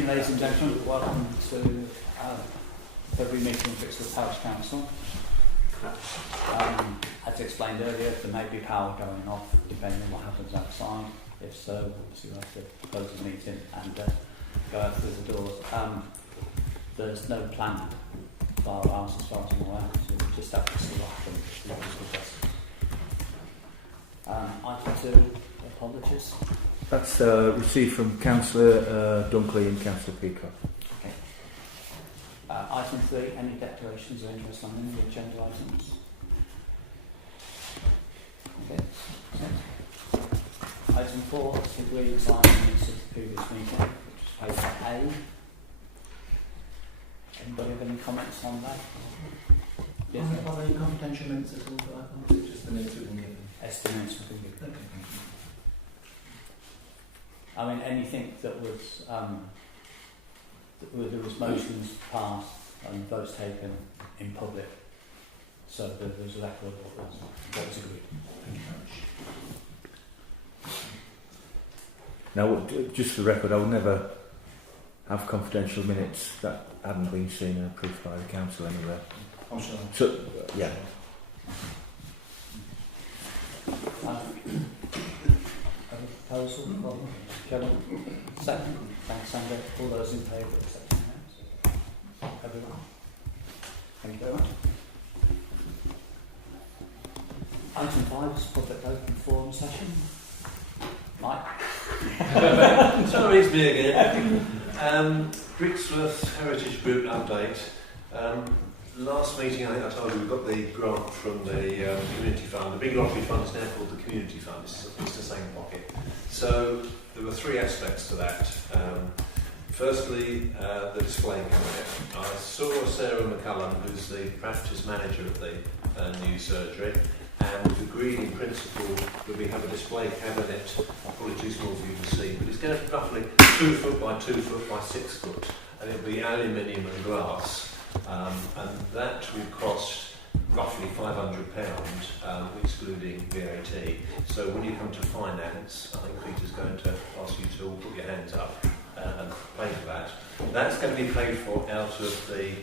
evening, ladies and gentlemen. Welcome to February meeting of Brixworth Parish Council. As explained earlier, there may be power going off depending on what happens outside. If so, obviously we'll have to close the meeting and go out through the doors. There's no plan bar house as far as I'm aware, so we'll just have to see what happens. Item 2, apologies. That's received from Councillor Dunkley and Councillor Peacock. Okay. Item 3, any declarations of interest on any of the agenda items? Okay. Item 4, agree to sign the minutes of the previous meeting, which is paper A. Anybody have any comments on that? Yes. Are there any confidential minutes at all for that one? Or is it just the minutes we've been given? Estimates have been given. Okay, thank you. I mean, anything that was there was motions passed and votes taken in public, so there was a record of what was agreed. Thank you very much. Now, just for the record, I would never have confidential minutes that hadn't been seen and approved by the council anywhere. I'm sure. So, yeah. A proposal from Kevin. Second. Thanks, Sandra. All those in favour of accepting that? Everyone. Thank you very much. Item 5 is public open forum session. Mike. Sorry, it's me again. Brixworth Heritage Group update. Last meeting, I think I told you we got the grant from the community fund. The big lottery fund is now called the community fund. It's the same pocket. So there were 3 aspects to that. Firstly, the display cabinet. I saw Sarah McCullum, who's the practice manager of the new surgery, and we've agreed in principle that we have a display cabinet, probably too small for you to see, but it's going to be roughly 2 foot by 2 foot by 6 foot, and it'll be aluminium and glass. And that will cost roughly £500, excluding VAT. So when you come to finance, I think Peter's going to ask you to all put your hands up and pay for that. That's going to be paid for out of the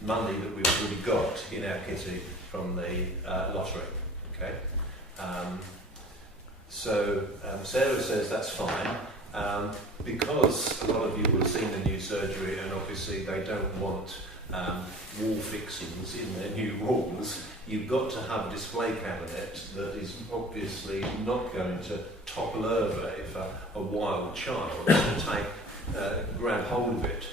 money that we've already got in our kitty from the lottery. Okay. So Sarah says that's fine. Because a lot of you will have seen the new surgery and obviously they don't want wall fixings in their new walls, you've got to have a display cabinet that is obviously not going to topple over if a wild child is going to grab hold of it.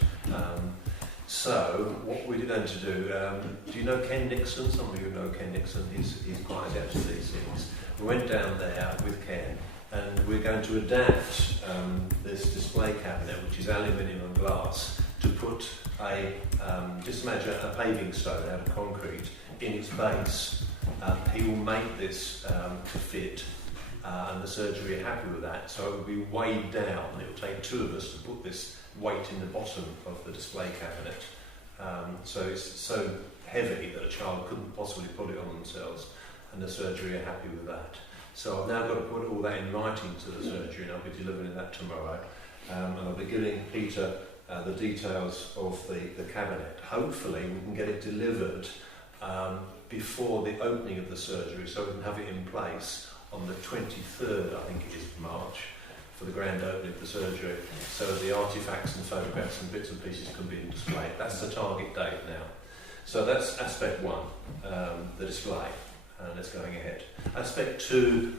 So what we're going to do you know Ken Nixon? Some of you know Ken Nixon. He's quite adept at these things. We went down there with Ken, and we're going to adapt this display cabinet, which is aluminium and glass, to put just imagine a paving stone out of concrete in its base. He will make this to fit, and the surgery are happy with that, so it will be weighed down. It will take 2 of us to put this weight in the bottom of the display cabinet. So it's so heavy that a child couldn't possibly put it on themselves, and the surgery are happy with that. So I've now got to put all that in writing to the surgery, and I'll be delivering that tomorrow. And I'll be giving Peter the details of the cabinet. Hopefully we can get it delivered before the opening of the surgery, so we can have it in place on the 23rd, I think it is, March, for the grand opening of the surgery, so the artefacts and photographs and bits and pieces can be displayed. That's the target date now. So that's aspect 1, the display. And it's going ahead. Aspect 2,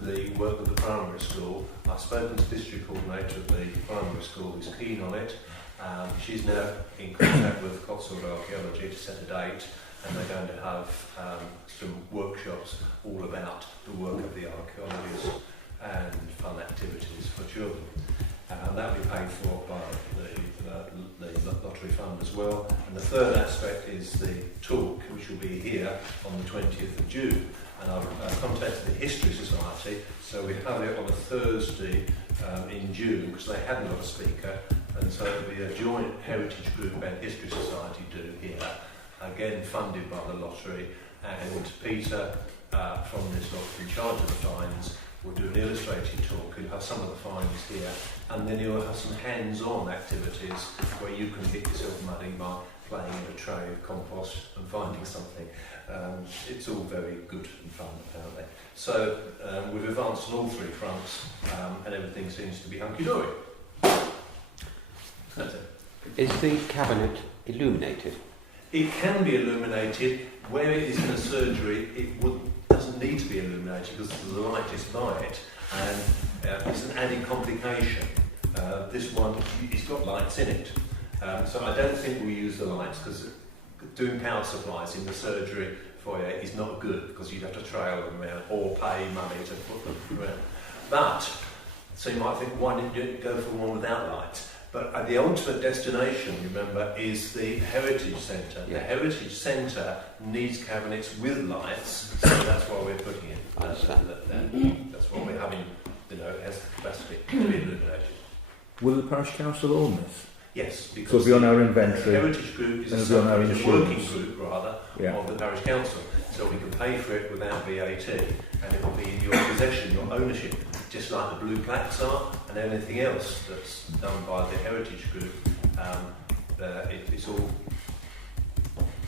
the work with the primary school. I've spoken to the district coordinator of the primary school, who's keen on it. She's now in contact with Cotswold Archaeology to set a date, and they're going to have some workshops all about the work of the archaeologists and fun activities for children. And that will be paid for by the lottery fund as well. And the third aspect is the talk, which will be here on the 20th of June. And I've contacted the History Society, so we have it on a Thursday in June, because they hadn't got a speaker, and so it'll be a joint Heritage Group and History Society do here, again funded by the lottery, and Peter from this lottery in charge of the fines We'll do an illustrated talk. You'll have some of the findings here, and then you'll have some hands-on activities where you can get yourself muddy by playing in a tray of compost and finding something. It's all very good and fun, apparently. So we've advanced on all three fronts, and everything seems to be hunky-dory. That's it. Is the cabinet illuminated? It can be illuminated. Where it is in a surgery, doesn't need to be illuminated because the light is by it, and it's an added complication. This one, it's got lights in it, so I don't think we'll use the lights because doing power supplies in the surgery foyer is not good because you'd have to trail them around or pay money to put them around. But, so you might think, why didn't you go for one without lights? But the ultimate destination, remember, is the Heritage Centre. Yeah. The Heritage Centre needs cabinets with lights, so that's why we're putting it. I understand. That's why we're having, it has the capacity to be illuminated. Will the parish council own this? Yes, So because it'll be on our the inventory. Heritage Group is and a it'll be on our separate working insurance. group, rather, Yeah. of the parish council. So we can pay for it without VAT, and it will be in your possession, your ownership, just like the blue plaques are, and anything else that's done by the Heritage Group. It's all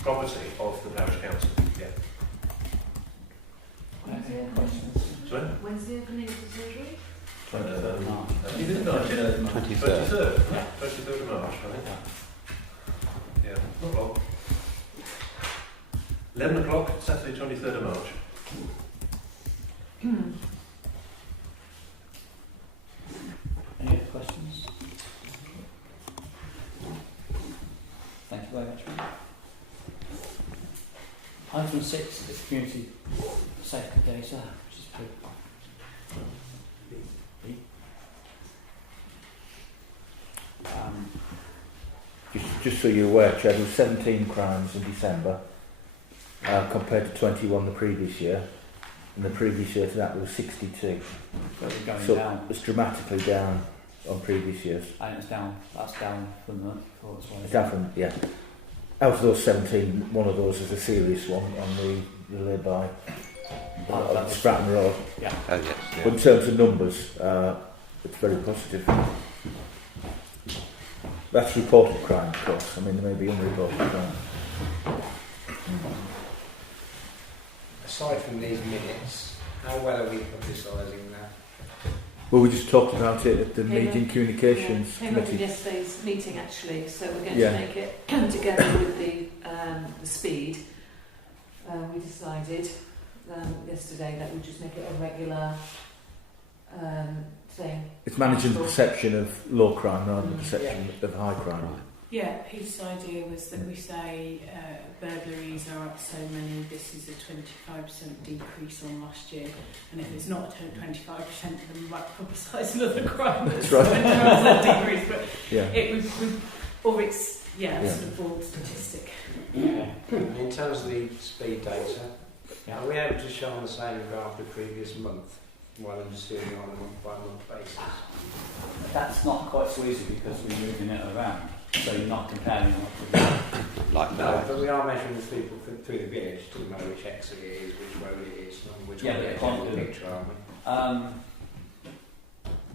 property of the parish council. Yeah. Any questions? Sorry? When's the opening of the surgery? 23rd of March. 23rd of March, I think. Yeah, not long. 11 o'clock, Saturday, 23rd of March. Any other questions? Thank you very much. Item 6 is the community safety data, which is good. Just so you're aware, Chad, there were 17 crimes in December compared to 21 the previous year, and the previous year to that there was 62. So we're going So down, it's dramatically down on previous years. and it's down. That's down from the before as well. It's down from, yeah. Out of those 17, one of those is a serious one on the lay-by on Stratton Road. Yeah. Oh, yes. Yeah. But in terms of numbers, it's very positive. That's reported crime, of course. I mean, there may be unreported crime. Aside from these minutes, how well are we publicising that? Well, we just talked about it at the meeting communications Came up in committee. yesterday's meeting actually, so we're going Yeah. to make it together with the speed. We decided yesterday that we'd just make it a regular thing. It's managing the perception of low crime rather than the perception of high crime. Yeah, his idea was that we say burglaries are up so many, this is a 25% decrease on last year, and if it's not a 25%, then we might publicise another crime That's right. 25% decrease, but Yeah. it would, or it's, Yeah. sort of broad statistic. In terms of the speed data, Yeah. are we able to show on the same graph the previous month while I'm just doing it on a month-by-month basis? That's not quite so easy because we're moving it around, so you're not comparing what Like No, that. but we are measuring the people through the village to know which exit it is, which road it is, and which Yeah, way but they it can't take the do it. picture, aren't we?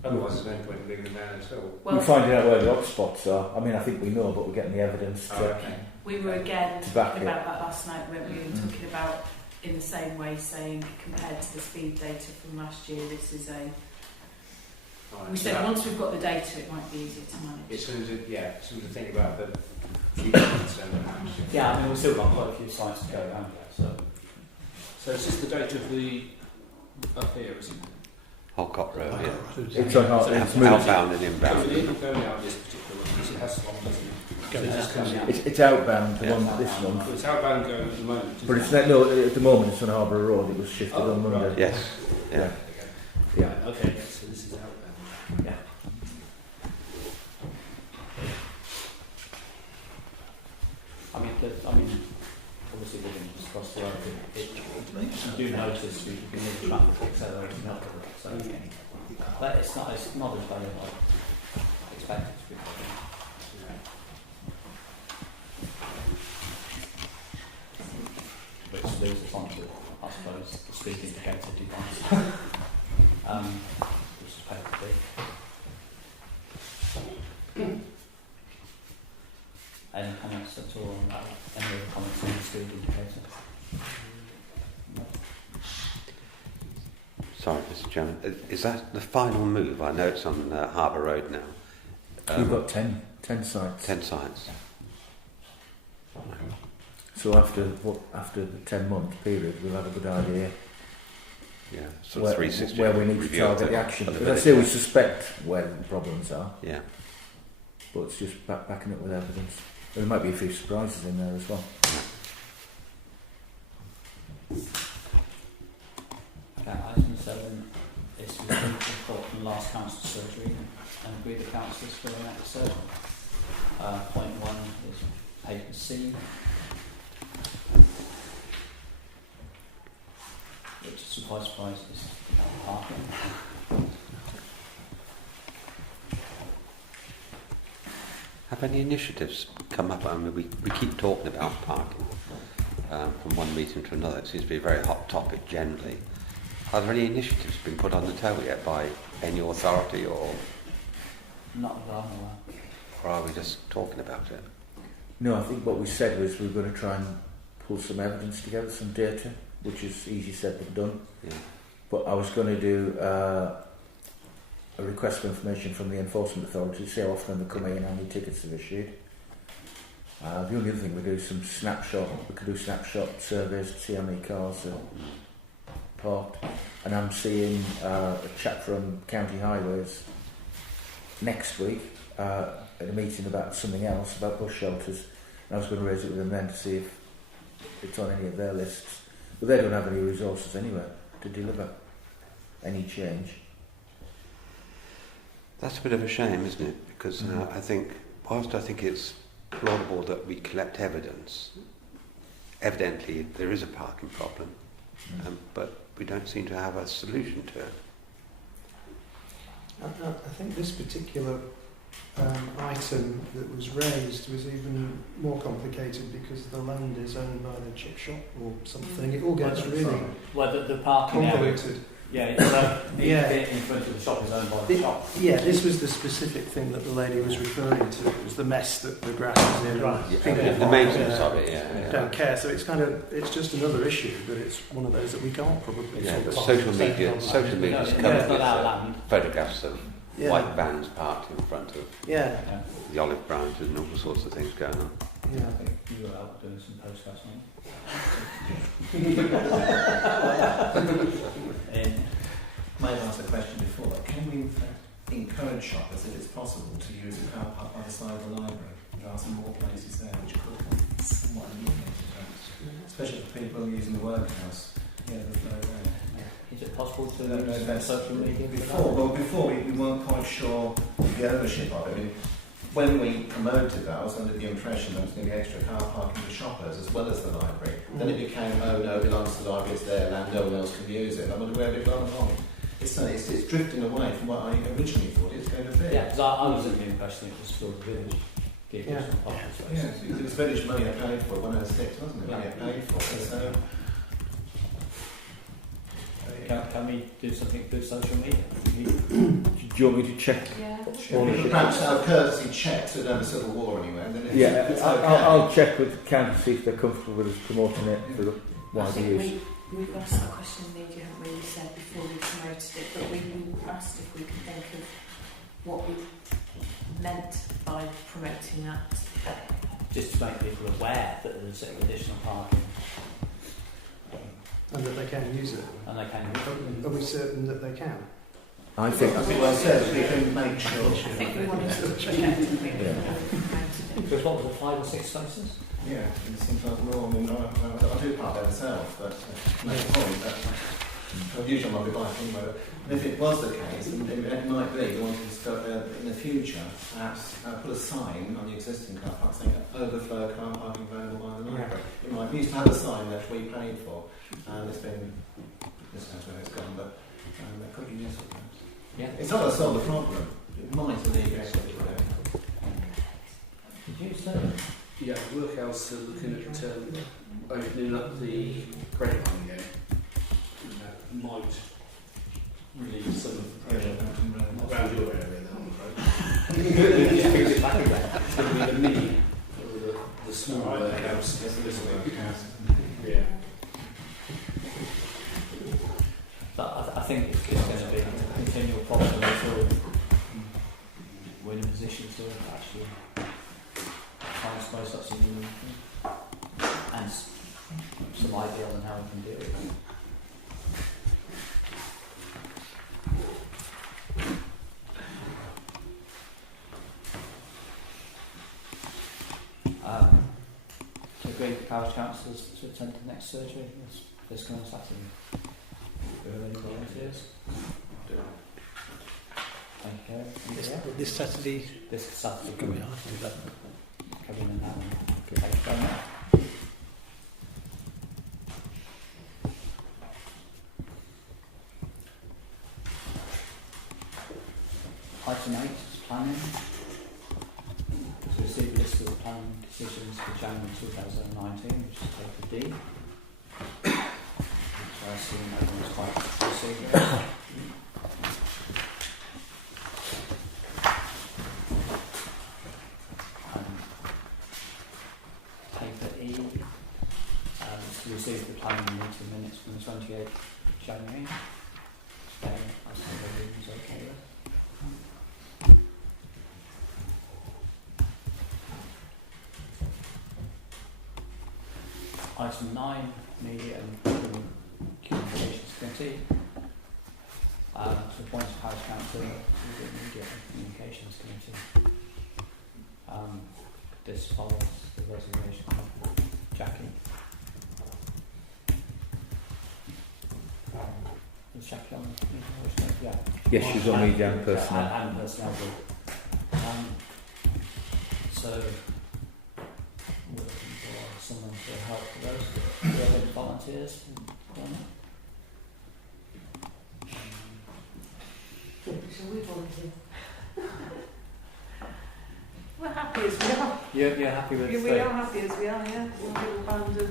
Otherwise there's no point in leaving them down at all. We're finding out where the hotspots are. I mean, I think we know, but we're getting the evidence to... Oh, okay. We were again To back talking it. about that last night, weren't we? And talking about in the same way, saying compared to the speed data from last year, this is a. Right, We so said that- once we've got the data, it might be easier to manage. It's something to think about the future concern. Yeah, I mean, we've still got quite a few sites to go around yet, so. So is this the date of the up here, is it? Holcott Road, yeah. It's on our... It's moving. Outbound and So inbound. it didn't go down this particular one, because it has swung, doesn't it? So it's just coming out. It's outbound, the Yeah. one this month. Well, it's outbound going at the moment, isn't But it's it? no, at the moment it's on Harbour Road. It was shifted Oh, on Monday. right. Yes. Yeah. Yeah. Right, okay, so this is outbound. Yeah. I mean, obviously living just across the road, you do notice you can hear the traffic accelerating up, so but it's not as bad as I expected it to be. Which leads us on to, I suppose, the speed indicator device. which is paid to be. Any comments at all on that? Any other comments on the speed indicator? No. Sorry, Mr. Chairman. Is that the final move? I know it's on Harbour Road now. We've got 10 sites. 10 sites. So after the 10-month period, we'll have a good idea Yeah, sort of 360 where we need to review of target the action. of the Because I say we suspect where the problems are, Yeah. but it's just backing it with evidence. There might be a few surprises in there as well. Okay, item 7 is to receive a report from last council surgery and agree the councillors for an act surgery. Point 1 is paper C, which is surprise is parking. Have any initiatives come up? I mean, we keep talking about parking from one meeting to another. It seems to be a very hot topic generally. Are there any initiatives been put on the table yet by any authority, or Not that I'm aware. are we just talking about it? No, I think what we said was we were going to try and pull some evidence together, some data, which is easy said than done. Yeah. But I was going to do a request for information from the enforcement authority to see how often they come in and how many tickets they've issued. The only other thing we could do snapshot surveys to see how many cars are parked. And I'm seeing a chap from County Highways next week at a meeting about something else, about bus shelters. And I was going to raise it with them then to see if it's on any of their lists. But they don't have any resources anyway to deliver any change. That's a bit of a shame, isn't it? Because I think, whilst I think it's laudable that we collect evidence, evidently there is a parking problem, but we don't seem to have a solution to it. I think this particular item that was raised was even more complicated because the land is owned by the chip shop or something. It all gets really Well, the parking area. convoluted. Yeah, so in front of the shop is owned by the shop. Yeah, this was the specific thing that the lady was referring to. It was the mess that the grass is in. Right. People The maintenance of it, yeah. don't care. So it's just another issue, but it's one of those that we can't probably Yeah, solve. but social media's No, covered it's with not our land. photographs of Yeah. white vans parked in front of Yeah, Yeah. the olive branches and all sorts of things going on. yeah. I think you were out doing some postcards, weren't May have asked a question before, but can we in fact encourage shoppers, if it's possible, to use a car park by the side of the library? There are some more places there which could somewhat illuminate it, especially for people using the workhouse. Yeah, there's no way. Is it possible to No, use that's social media for Before we weren't quite sure the ownership of it. I mean, when we promoted that, I was under the impression there was going to be extra car parking for shoppers as well as the library. Then it became, oh no, it belongs to the library, it's their land, no one else can use it. I wonder where we've gone wrong. It's drifting away from what I originally thought it was going to be. Yeah, because I was under the impression it was still the village giving Yeah. some parking Yeah, spaces. it was village money I paid for, 106, wasn't it? Money I paid for. So, Can we do something through social media? Do you want me to check? Yeah. Ownership. perhaps our courtesy checks so we don't have a civil war anywhere. And then it's, Yeah, it's I'll check with the county to see if they're comfortable with us promoting it for the I wider think use. we've asked that question in media, haven't we? We said before we promoted it, but we asked if we could think of what we meant by promoting that. Just to make people aware that there's additional parking And that they can use it. and they can use it. Are we certain that they can? I think As well said, we can make sure. I think we wanted to check if we Yeah. promoted it. Because what was it, 5 or 6 spaces? Yeah, it seems like law. I mean, I do park there myself, but no point. I've usually on my bike anyway. But if it was the case, then it might be we wanted to start, in the future, perhaps put a sign on the existing car park saying overflow car parking available by the library. We used to have a sign that we paid for, and it's been, this knows where it's gone, but that could be useful. Perhaps. Yeah. It's not going to solve the problem. It might alleviate what you're doing. Did you say? Yeah, workhouse are looking at opening up the credit line again. And that might release Yeah. But I think it's going to be a continual problem until we're in a position to actually try and suppose that's a new thing. And some idea on how we can deal with it. To agree with the parish councillors to attend the next surgery this coming Saturday. Do we have any volunteers? Thank you, Karen. This Saturday, This Saturday coming coming. on. Coming in now. Okay. Thank you very much. Item 8 is planning. To receive a list of the planning decisions for January 2019, which is paper D. So I assume everyone's quite received it. Paper E is to receive the planning meeting minutes from the 28th of January. Again, I think everyone's okay with. Item 9, Media and Communications Committee. To appoint a parish councillor to the Media and Communications Committee. This follows the resignation of Jackie. Is Jackie on the Media Committee? Yeah. Yes, she's on media and personnel. And personnel group. So, we're looking for someone to help with those. Do we have any volunteers? Shall we volunteer? We're happy as we are. You're happy with We three? are happy as we are, yeah. We're a little band of...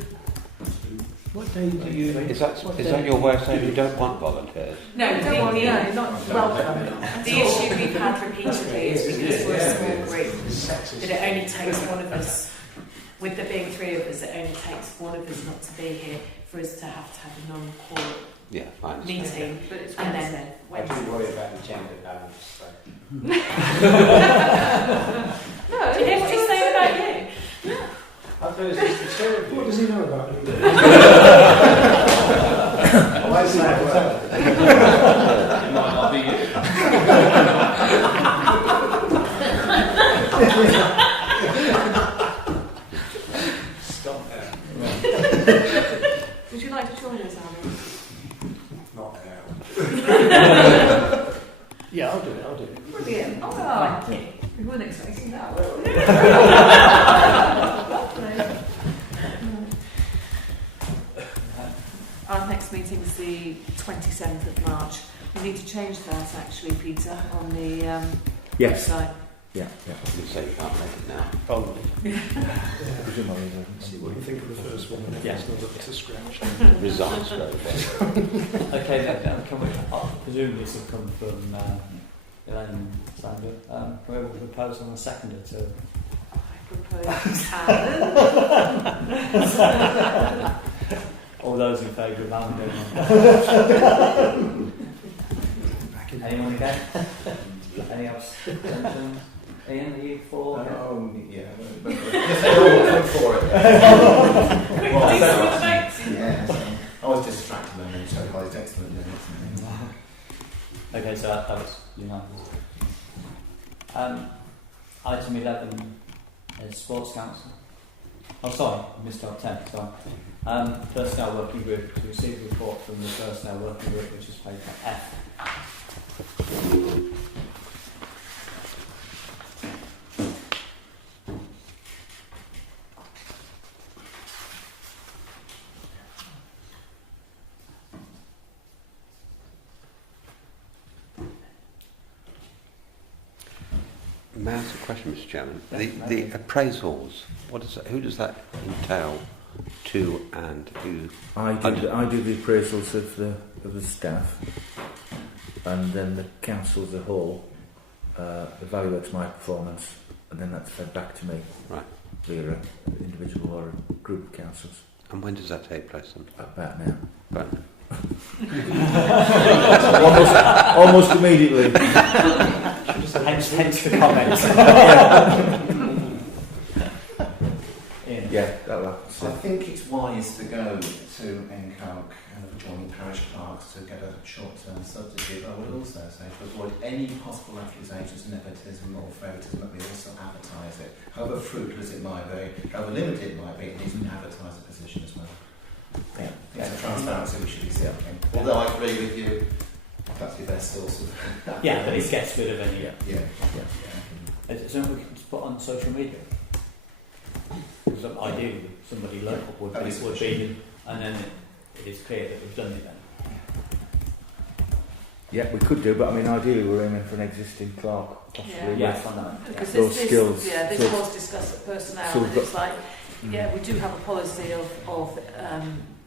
What day do you... Is that your way of saying you don't want volunteers? No, the- don't want, the- no, not welcome. The issue we've had repeatedly is because we're a small group, that it only takes one of us, with there being three of us, it only takes one of us not to be here for us to have a non-quorum Yeah, I understand. meeting. But it's And Wednesday. then I do Wednesday. worry about the gender balance. So. No, Do you hear what he's saying about you? I thought it was just the two of you. What does he know about it? Why is that? It might not be you. Stop there. Would you like to join us, Alan? Not now. Yeah, I'll do it. Brilliant. Oh, thank you. We weren't expecting that, were we? Lovely. Our next meeting is the 27th of March. We need to change that, actually, Peter, on the Yes. website. Yeah. You say you can't make it now. Probably. Presumably, See what you think of the first one, and if Yeah. it's not up to scratch. Resign straight away. Okay, then can we, I presume this will come from Elaine and Sandra. Can we have a proposal on a seconder to... I propose Alan. All those in favour of Alan going on? Anyone again? Any abstentions? Ian, are you for? Yeah, but yes, they all vote for it. Well, yeah, so I was distracted when they showed my excellent minutes. Okay, so that was unanimous. Item 11 is Sports Council. Oh, sorry, I missed out 10. Sorry. Personnel Working Group, to receive a report from the Personnel Working Group, which is paper F. May I ask a question, Mr. Chairman? Yes, The appraisals, who does that entail to and who? I do the appraisals of the staff, and then the council as a whole evaluates my performance, and then that's fed back to me Right. via an individual or a group of councils. And when does that take place then? About now. Right. almost immediately. Hence the comment. Yeah, that'll happen. So I think it's wise to go to NCALC and join parish clerks to get a short-term substitute. I would also say to avoid any possible accusations of nepotism or favouritism, that we also advertise it. However fruitless it might be, however limited it might be, it needs to advertise the position as well. Yeah, it's a transparency we should be seeking. Although I agree with you, that's the best source of Yeah, but it gets rid of any. Yeah. Is it something we can put on social media? Because ideally, somebody local would be, and then it is clear that we've done it then. Yeah, we could do, but I mean, ideally we're aiming for an existing clerk, possibly. Yes, I know. Because Those this skills. was discussed at personnel, So and it's like, we do have a policy of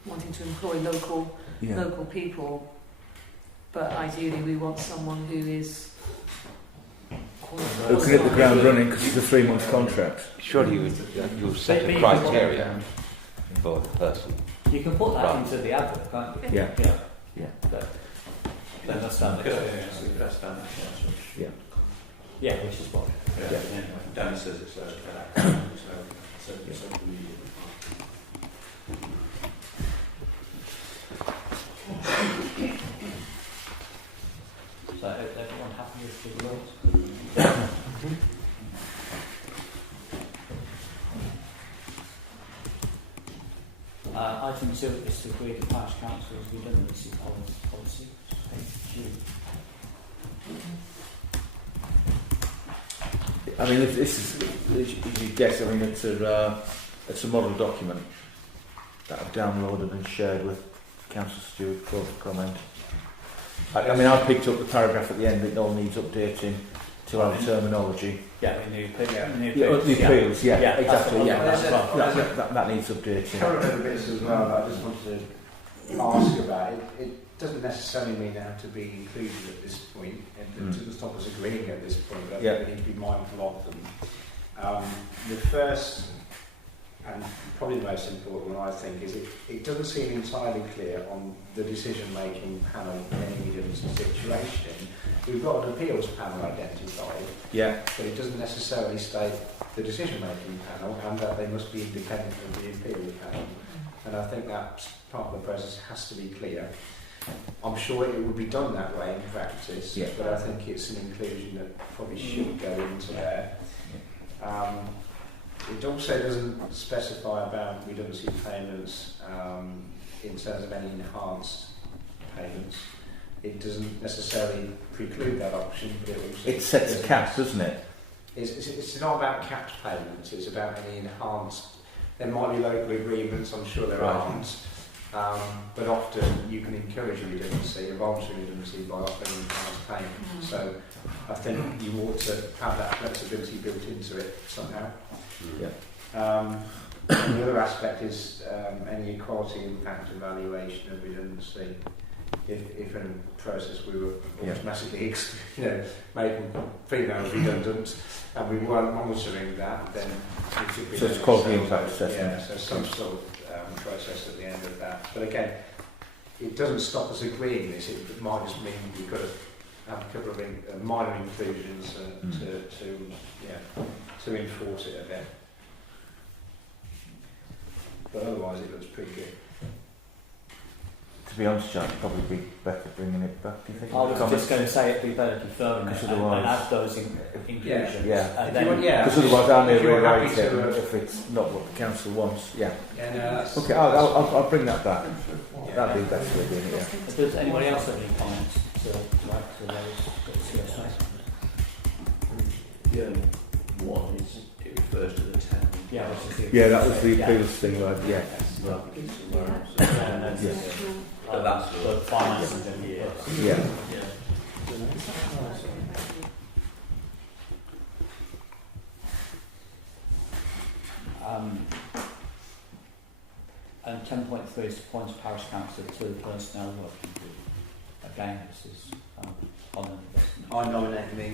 wanting to employ local people, but ideally we want someone who is Who can hit the ground running because it's a 3-month contract. Surely you'll set a criteria for the person. You can put that into the advert, can't you? Yeah. But then that's done. Yeah, which is what. Danny says it's So everyone happy with the results? Item 2 is to agree to parish council's redundancy policy. I mean, this is, as you guess, I mean, it's a model document that I've downloaded and shared with Councillor Stewart for comment. I mean, I picked up the paragraph at the end that all needs updating to our terminology. Yeah, the new appeals. The appeals, yeah, exactly, yeah. That needs updating. Cover other bits as well that I just wanted to ask about. It doesn't necessarily mean they have to be included at this point. It doesn't stop us agreeing at this point, but we need to be mindful of them. The first and probably the most important one, I think, is it doesn't seem entirely clear on the decision-making panel in any redundancy situation. We've got an appeals panel identified, but it doesn't necessarily state the decision-making panel and that they must be independent of the appeals panel. And I think that part of the process has to be clear. I'm sure it would be done that way in practice, but I think it's an inclusion that probably should go into there. It also doesn't specify about redundancy payments in terms of any enhanced payments. It doesn't necessarily preclude that option, but it sets a cap, doesn't it? It's not about capped payments, it's about any enhanced. There might be local agreements, I'm sure there aren't, but often you can encourage a redundancy, a voluntary redundancy, by offering enhanced payments. So I think you ought to have that flexibility built into it somehow. The other aspect is any equality impact evaluation of redundancy. If in a process we were automatically making females redundant and we weren't monitoring that, then it should be... So it's quality impact assessment. So some sort of process at the end of that. But again, it doesn't stop us agreeing this. It might just mean we've got to have a couple of minor inclusions to enforce it a bit. But otherwise it looks pretty good. To be honest, John, it'd probably be better bringing it back, do you think? I was just going to say it'd be better deferring it and add those inclusions. Because otherwise I may rewrite it if it's not what the council wants. Okay, I'll bring that back. That'd be the best way of doing it, Does anybody else have any comments to add to those? One is it refers to the town. That was the appeals thing, right? But that's the finances in the year. And 10.3 is appoints parish councillor to the personnel working group. Again, this is on an investment. I nominate me.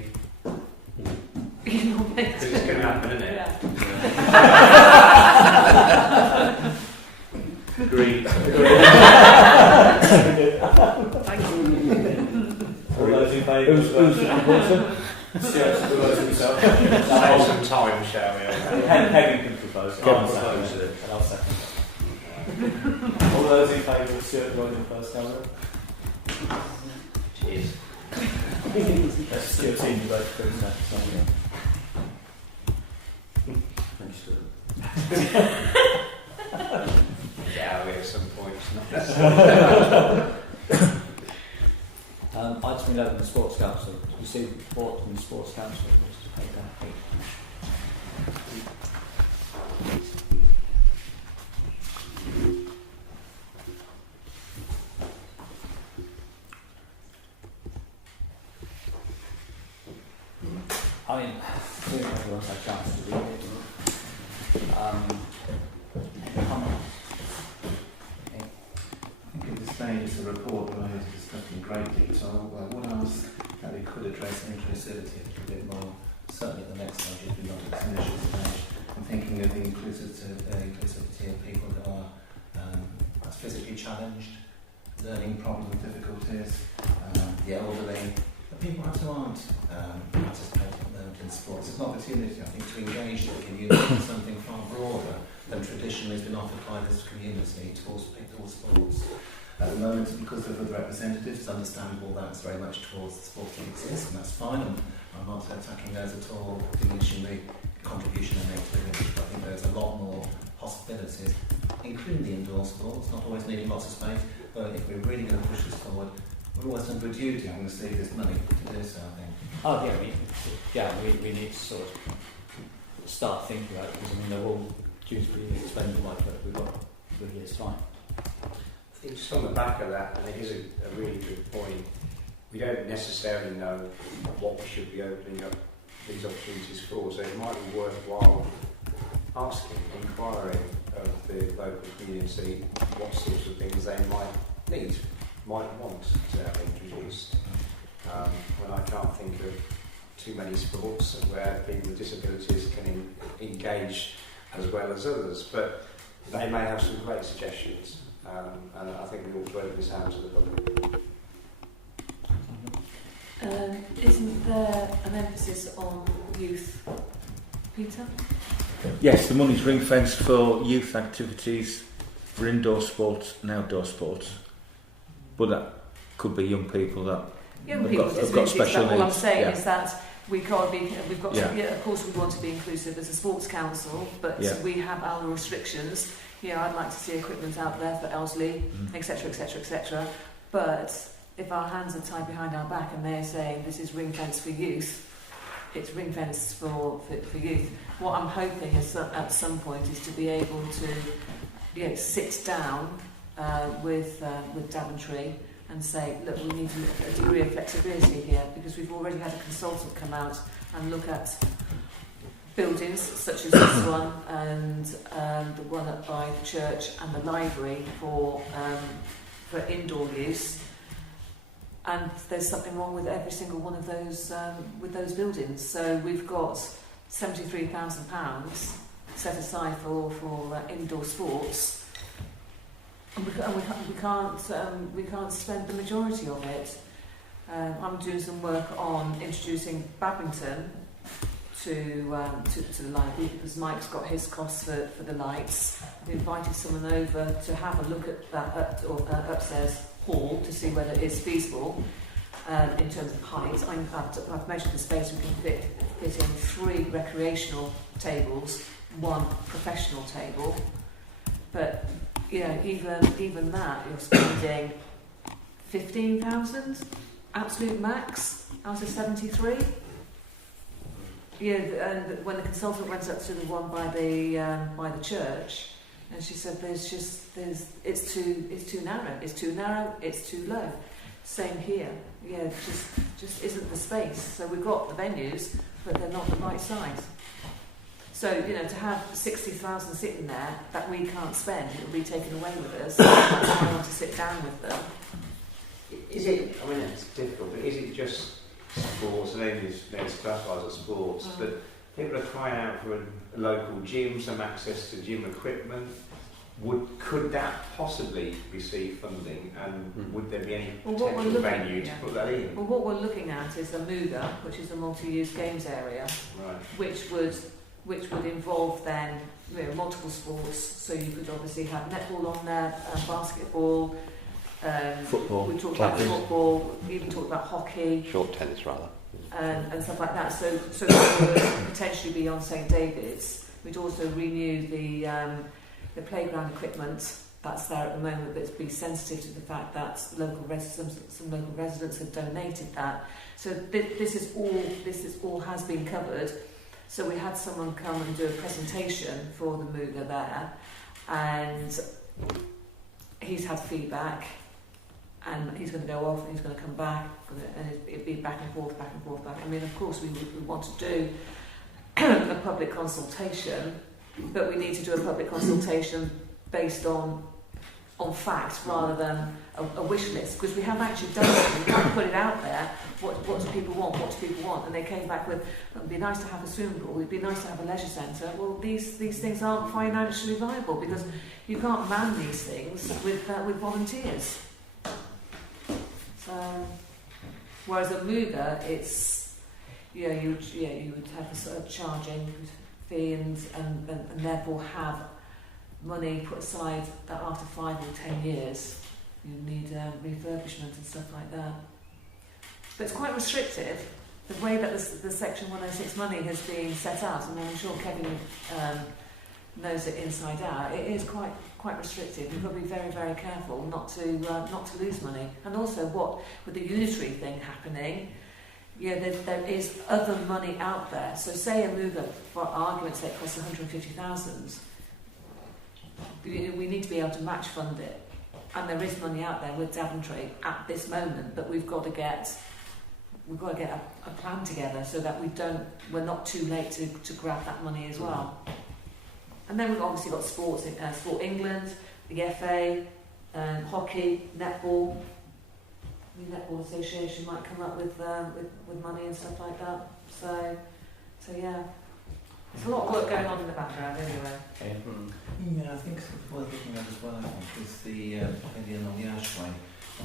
Because it's going to happen, isn't it? Agreed. Thank you. All those in favour? Who's the proposal? Stuart's proposed himself. Save some time, shall we? Kevin can propose it. Kevin I'll proposes second it. And I'll second it. All those in favour of Stuart joining first, Calvin? Cheers. Stuart's seen you both through that, so yeah. Thank you, Stuart. Yeah, we at some points. I just been over the Sports Council. You see the report from the Sports Council was to pay that. I mean, everyone's had a chance to read it. I think at this stage it's a report that I have discussed in great detail. I would ask that we could address inclusivity a little bit more. Certainly at the next stage, if we not at this initial stage. I'm thinking of the inclusivity of people who are physically challenged, learning problems and difficulties, the elderly, the people perhaps who aren't participating at the moment in sports. It's an opportunity, I think, to engage the community in something far broader than traditionally has been offered by this community towards sports. At the moment, because of the representatives, it's understandable that's very much towards the sports that exists, and that's fine. I'm not attacking those at all, diminishing the contribution they make to the village, but I think there's a lot more possibilities, including the indoor sports, not always needing lots of space, but if we're really going to push this forward, we're always done good duty having received this money to do so, I think. Oh yeah, we need to sort of start thinking about it, because I mean they're all due to be expended like that. We've got a good year's time. I think just on the back of that, and it is a really good point, we don't necessarily know what we should be opening up these opportunities for, so it might be worthwhile asking, inquiring of the local community what sorts of things they might need, might want to have introduced. When I can't think of too many sports where people with disabilities can engage as well as others, but they may have some great suggestions, and I think we ought to open this out to the public. Isn't there an emphasis on youth, Peter? Yes, the money's ring fenced for youth activities, for indoor sports and outdoor sports, but that could be young people that Young have people got, with have got disabilities, special but needs. all I'm saying Yeah. is that we've got to, Yeah. yeah, of course we want to be inclusive as a sports council, but Yeah. we have our restrictions. I'd like to see equipment out there for elderly, etc, etc, etc. But if our hands are tied behind our back and they're saying this is ring fenced for youth, it's ring fenced for youth. What I'm hoping is that at some point is to be able to sit down with Daventry and say, look, we need a degree of flexibility here, because we've already had a consultant come out and look at buildings such as this one and the one up by the church and the library for indoor use. And there's something wrong with every single one of those with those buildings. So we've got £73,000 set aside for indoor sports. And we can't spend the majority of it. I'm doing some work on introducing badminton to the library, because Mike's got his costs for the lights. I've invited someone over to have a look at that upstairs hall to see whether it is feasible in terms of height. I've measured the space. We can fit in 3 recreational tables, 1 professional table, but even that, you're spending 15,000 absolute max out of 73. And when the consultant went up to the one by the church, and she said, it's too narrow, it's too low. Same here, just isn't the space. So we've got the venues, but they're not the right size. So, to have 60,000 sitting there that we can't spend, it will be taken away with us. That's why I want to sit down with them. Is it, I mean, it's difficult, but is it just sports, and it's classified as sports, but people are crying out for a local gym, some access to gym equipment? could that possibly receive funding, and would there be any Well, what we're potential looking- venue yeah. to put that in? Well, what we're looking at is a MUGA, which is a multi-use games area, Right. which would involve then multiple sports. So you could obviously have netball on there, basketball, Football. we talked about Tennis. football, we even talked about hockey, Short tennis, rather. and stuff like that. So that would potentially be on St David's. We'd also renew the playground equipment that's there at the moment, but be sensitive to the fact that some local residents have donated that. So this all has been covered. So we had someone come and do a presentation for the MUGA there, and he's had feedback, and he's going to go off and he's going to come back, and it'd be back and forth. I mean, of course, we want to do a public consultation, but we need to do a public consultation based on facts rather than a wish list, because we have actually done it. We can't put it out there. What do people want? And they came back with, it'd be nice to have a swimming pool, it'd be nice to have a leisure centre. Well, these things aren't financially viable, because you can't man these things with volunteers. So, whereas at MUGA, it's you would have a sort of charging fee and therefore have money put aside that after 5 or 10 years you need refurbishment and stuff like that. But it's quite restrictive, the way that the Section 106 money has been set out, and I'm sure Kevin knows it inside out. It is quite restrictive. You've got to be very, very careful not to lose money. And also, what with the unitary thing happening, there is other money out there. So say a MUGA, for argument's sake, costs 150,000. We need to be able to match fund it, and there is money out there with Daventry at this moment, but we've got to get a plan together so that we're not too late to grab that money as well. And then we've obviously got Sport England, the FA, hockey, netball. The Netball Association might come up with money and stuff like that. So yeah. There's a lot of work going on in the background anyway. Yeah, I think it's worth looking at as well, I think, is the pavilion on the Ashway.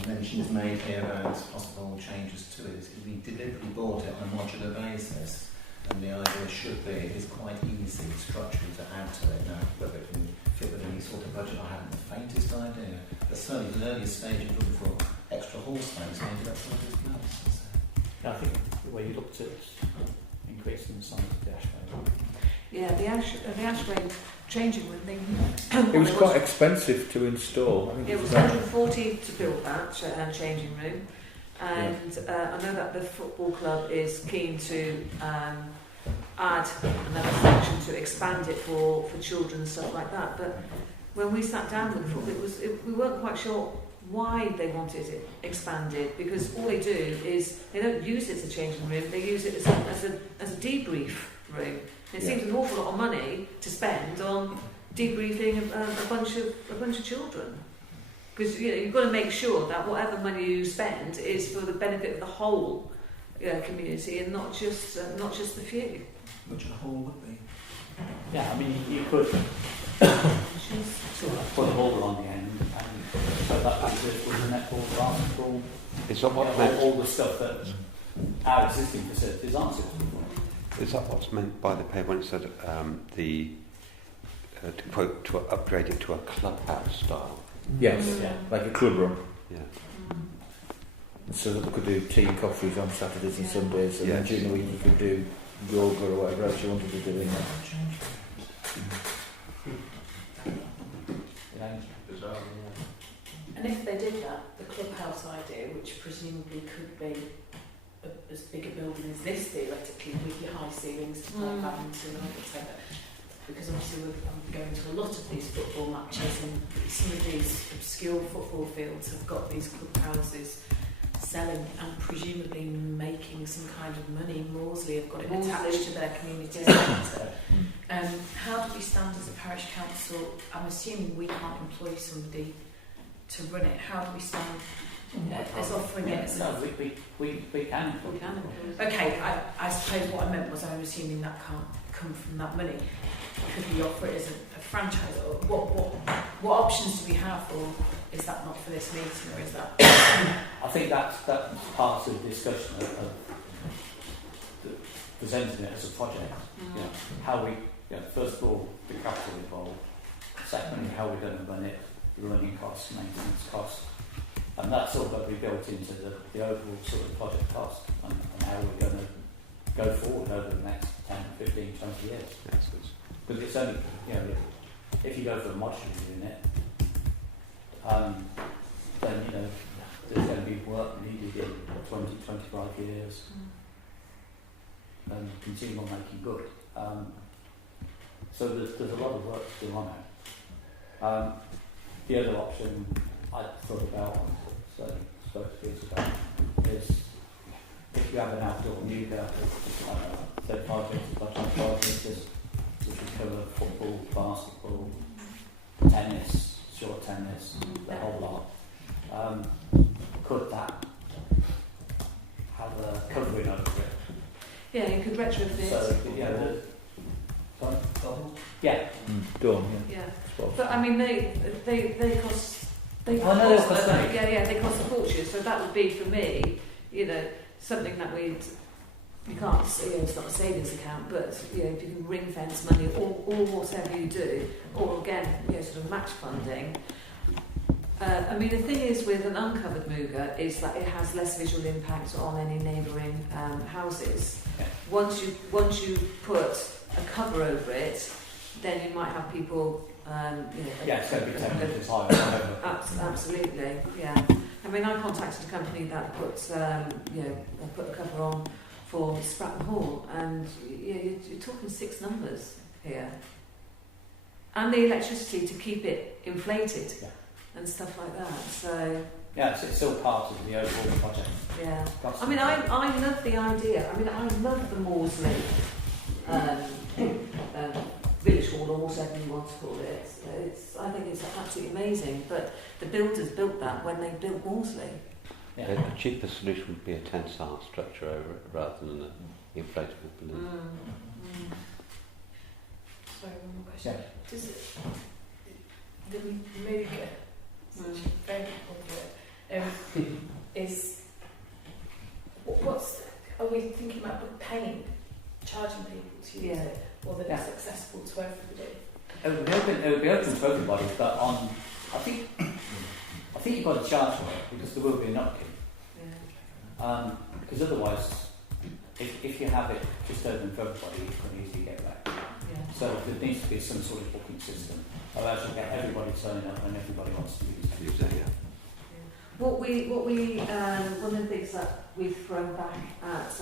A mention is made here about possible changes to it. We deliberately bought it on a modular basis, and the idea should be it is quite easy structurally to add to it now, whether it can fit with any sort of budget. I haven't the faintest idea. But certainly at an earlier stage of looking for extra hall space, maybe that's what it is plus. Yeah, I think the way you looked at increasing the size of the Ashway. Yeah, the Ashway changing room thing. It was quite expensive to install. I think It was 140 to build that changing room, and I know that the football club is keen to add another section to expand it for children and stuff like that. But when we sat down with the football, we weren't quite sure why they wanted it expanded, because all they do is they don't use it as a changing room; they use it as a debrief room. It seems an awful lot of money to spend on debriefing a bunch of children, because you've got to make sure that whatever money you spend is for the benefit of the whole community and not just the few. Which a hall would be. Yeah, I mean you could put a ball on the end and put that with the netball, basketball. Is that what meant? All the stuff that our existing facilities aren't suitable for. Is that what's meant by the paper when it said to quote, to upgrade it to a clubhouse style? Yes, like a club room. Yeah. So that we could do tea and coffees on Saturdays and Sundays, and then Yes. during the week you could do yoga or whatever else you wanted to do in there. And if they did that, the clubhouse idea, which presumably could be as big a building as this theoretically, with your high ceilings to play badminton and whatever, because obviously we're going to a lot of these football matches, and some of these obscure football fields have got these clubhouses selling and presumably making some kind of money. Morsley have got it attached to their community centre. How do we stand as a parish council? I'm assuming we can't employ somebody to run it. How do we stand as offering it as No, we can. we can. Okay, I suppose what I meant was I'm assuming that can't come from that money. Could we offer it as a franchise? Or what options do we have, or is that not for this meeting, or is that? I think that's part of the discussion of presenting it as a project. You know, how we, first of all, the capital involved. Secondly, how we're going to run it, the running costs, maintenance costs, and that's all got to be built into the overall sort of project cost and how we're going to go forward over the next 10, 15, 20 years. Yes, Because it's only, if you go for a modular unit, then, there's going to be work needed in 20, 25 years and continue on making good. So there's a lot of work to do on it. The other option I thought about, spoke to Peter about, is if you have an outdoor Nuga, 35 metres by 25 metres, which would cover football, basketball, tennis, short tennis, the whole lot. Could that have a covering over it? Yeah, you could retrofit. So, sorry? Yeah. Done. Yeah. But I mean, they cost. They Oh, no, cost. they cost money. They cost a fortune. So that would be for me, something that you can't see. It's not a savings account, but if you can ring fence money or whatever you do, or again, sort of match funding. I mean, the thing is with an uncovered Muga is that it has less visual impact on any neighbouring houses. Yeah. Once you put a cover over it, then you might have people. Yeah, it's going to be 10 metres high. Absolutely, yeah. I mean, I contacted a company that put a cover on for Spratton Hall, and you're talking 6 numbers here, and the electricity to keep it inflated and stuff like that. So yeah, it's still part of the overall project. yeah. I mean, I love the idea. I mean, I love the Morsley village hall, or whatever you want to call it. I think it's absolutely amazing. But the builders built that when they built Morsley. Yeah. A cheaper solution would be a tensile structure over it rather than an inflatable balloon. Sorry, one more question. Yeah. Does it, the Muga, such a very important word, is are we thinking about paying, charging people to use it, or that it's accessible to everybody? It would be open to everybody, but I think you've got to charge for it because there will be an upkeep. Yeah. Because otherwise, if you have it just open for everybody, you can easily get back. Yeah. So there needs to be some sort of booking system. Allows you to get everybody turning up and everybody wants to use it. What we one of the things that we've thrown back at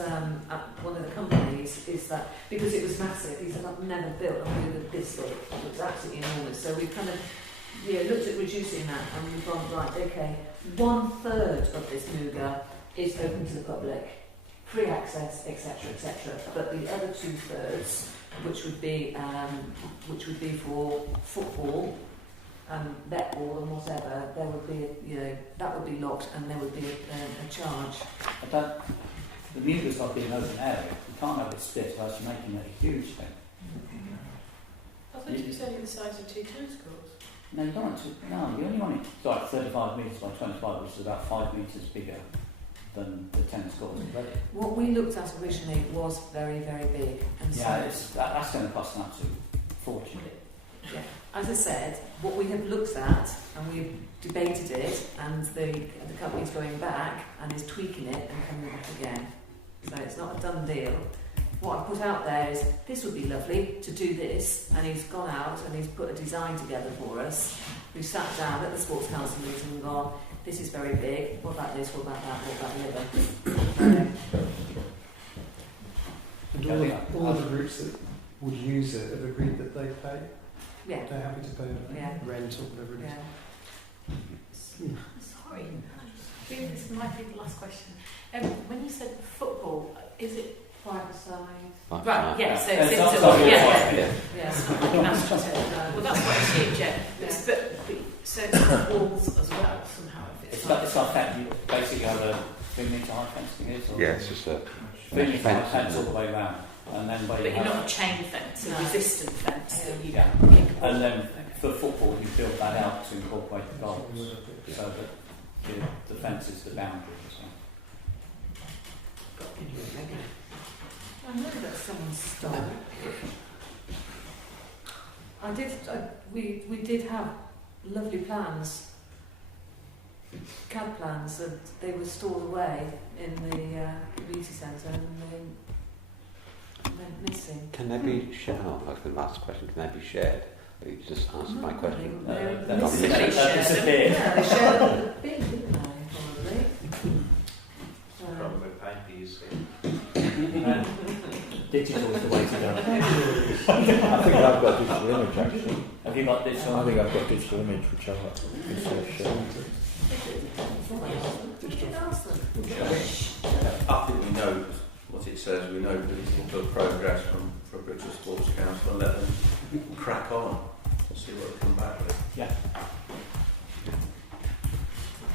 one of the companies is that because it was massive, he said, I've never built a Muga this big. It was absolutely enormous. So we've kind of looked at reducing that, and we've gone, right, okay, 1/3 of this Muga is open to the public, free access, etc., etc. But the other 2/3, which would be for football, netball and whatever, there would be that would be locked, and there would be a charge. But the Muga's got to be an open area. You can't have it split without you making it a huge thing. I thought you were saying the size of 2 tennis courts. No, you don't want to. No, you only want it. It's like 35 metres by 25, which is about 5 metres bigger than the tennis courts already. What we looked at originally was very, very big, and that's going to cost an absolute fortune. Yeah. As I said, what we have looked at, and we've debated it, and the company's going back and is tweaking it and coming back again. So it's not a done deal. What I put out there is, this would be lovely to do this, and he's gone out and he's put a design together for us. We've sat down at the Sports Council meeting and gone, this is very big, what about this, what about that, what about the other? And all of the groups that would use it have agreed that they pay. Yeah. They're happy to pay rent or whatever it is. Yeah. Sorry, I think this might be the last question. When you said football, is it Private side. right? Yeah. So It's it's not well, sorry, yeah. Yeah. Well, that's what I assumed, yeah. Yeah. But So it's got walls as well somehow. If It's got fence. You basically have a 3 metre high fence. Yeah, it's just a 3 metre high fence all the way round, and then where But you you're have not a chain fence, No. a resistant fence that you Yeah. kick a ball. And then for football, you build that out to incorporate the goals, so that the fence is the boundary as well. I know that someone stole. We did have lovely plans, CAD plans, and they were stored away in the community centre, and they went missing. Can they be shared? Oh, I was going to ask a question. Can they be shared? But you just answered my question. They're They're missing. not missing. Disappeared. Yeah, they shared the bin, didn't they? Probably. Problem with paper, you see. Digital is the way to go. I think I've got digital image actually. Have you got digital? I think I've got digital image which I'll instead of showing. I think we know what it says. We know that it's good progress from Brixworth Sports Council, and let them crack on. We'll see what they come back with. Yeah.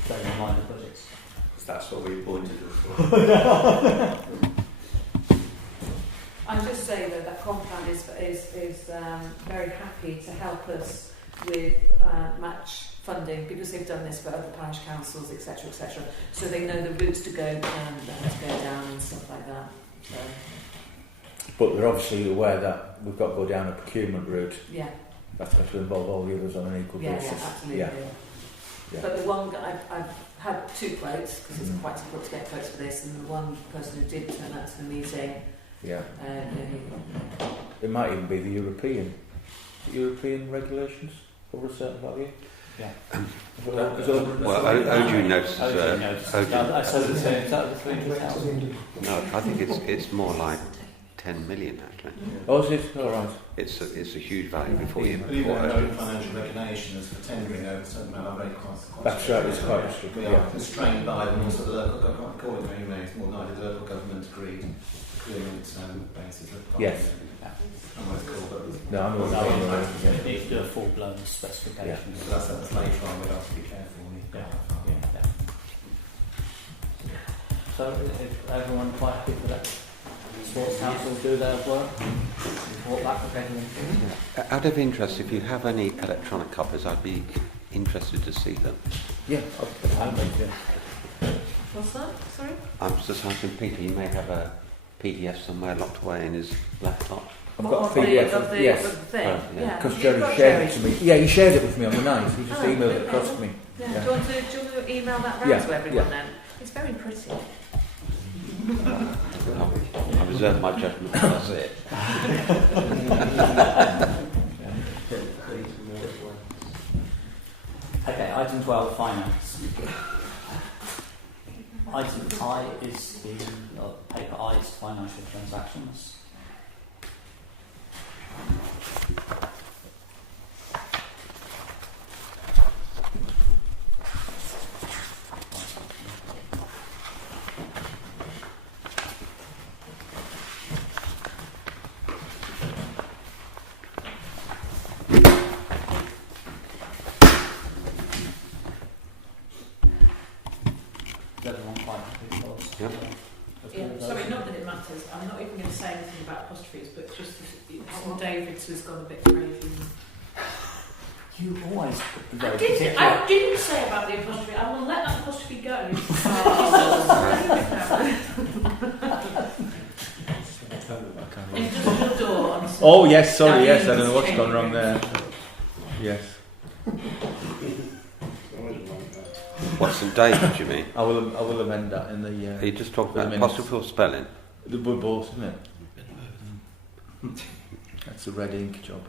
Don't mind the budgets. Because that's what we appointed them for. I'll just say that Complan is very happy to help us with match funding, because they've done this for other parish councils, etc., etc. So they know the routes to go down and stuff like that. So But they're obviously aware that we've got to go down a procurement route. yeah, That's got to involve all the others on an equal yeah, basis. absolutely. Yeah. Yeah. But the one guy, I've had 2 quotes, because it's quite difficult to get quotes for this, and the one person who did turn up to the meeting, Yeah. It might even be the European regulations over a certain value. Yeah. Well, ODU notices. I suppose it's is that the 300,000? No, I think it's more like 10 million actually. Oh, is it? All right. It's a huge value before you Believe it or import not, it. financial regulations for tendering over a certain amount of very quite. That's right. It's quite restricted. We are constrained by them, also the local government, according to email, it's more likely the local government agreed agreement basis of Yes. I'm what it's called, but No, I'm No, not you need to do a full-blown specification. so that's later on, we'll have to be careful. Yeah. So is everyone quite happy for that? Sports council do their work, report back to everyone. Out of interest, if you have any electronic copies, I'd be interested to see them. Yeah. What's that? Sorry? I'm just asking Peter, he may have a PDF somewhere locked away in his laptop. I've got a Of the PDF. Yes. thing. Oh, yeah. Yeah. Because You've Jerry got shared it Jerry's. to me. Yeah, he shared it with me on the 9th. He just Oh, emailed it okay. across to me. Yeah. Yeah. Do you want to email that round Yeah, to everyone yeah. then? It's very pretty. I reserve my judgment. That's it. Okay, item 12, finance. Item I is the paper I is financial transactions. Is everyone quite happy with those? Yep. Yeah, sorry, not that it matters. I'm not even going to say anything about apostrophes, but just St David's has gone a bit crazy. You always I didn't say about the apostrophe. I will let that apostrophe go. It's just your door. On Oh, yes. Sorry. Yes. I That don't know what's means gone wrong there. Yes. What, St David, you mean? I will amend that in the. Are you just talking the about minutes. apostrophe or spelling? The both, isn't it? That's a red ink job.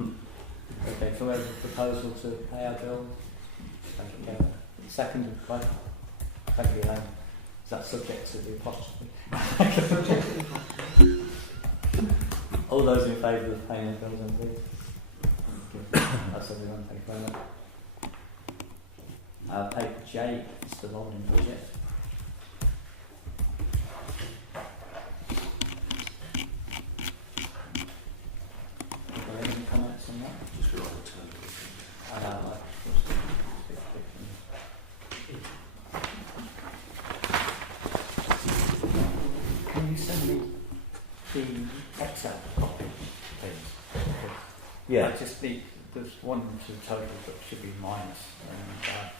Okay, so we have a proposal to pay our bill. Seconded by Peggy Elaine. Is that subject to the apostrophe? All those in favour of paying the bills, then please. That's everyone, thank you very much. Paper J is the rolling budget. Are there any comments on that? Just for all the term. Like, the Excel copy, please? Yeah. I just need, there's one to the total that should be minus and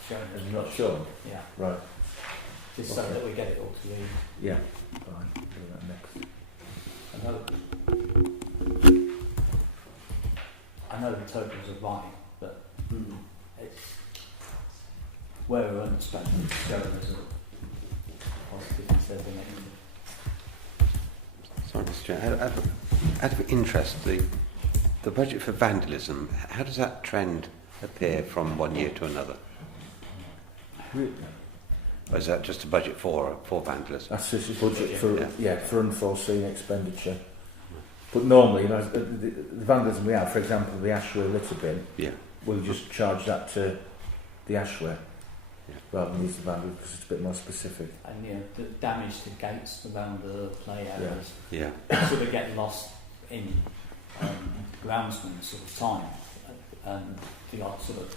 showing It's as not shown. Yeah. Right. Just so Okay. that we get it all to the. Yeah. Fine. Do that next. I know the totals are right, but it's where we're underspent, it's showing as a positive instead of a negative. Sorry, Mr. Chair. Out of interest, the budget for vandalism, how does that trend appear from one year to another? Or is that just a budget for vandalism? That's just a budget for Yeah. for unforeseen expenditure. But normally, the vandalism we have, for example, the ashware litter bin, we'll just charge that to the ashware rather than use the vandalism because it's a bit more specific. And the damage to gates around the play areas sort of get lost in groundsman's sort of time and the odd sort of.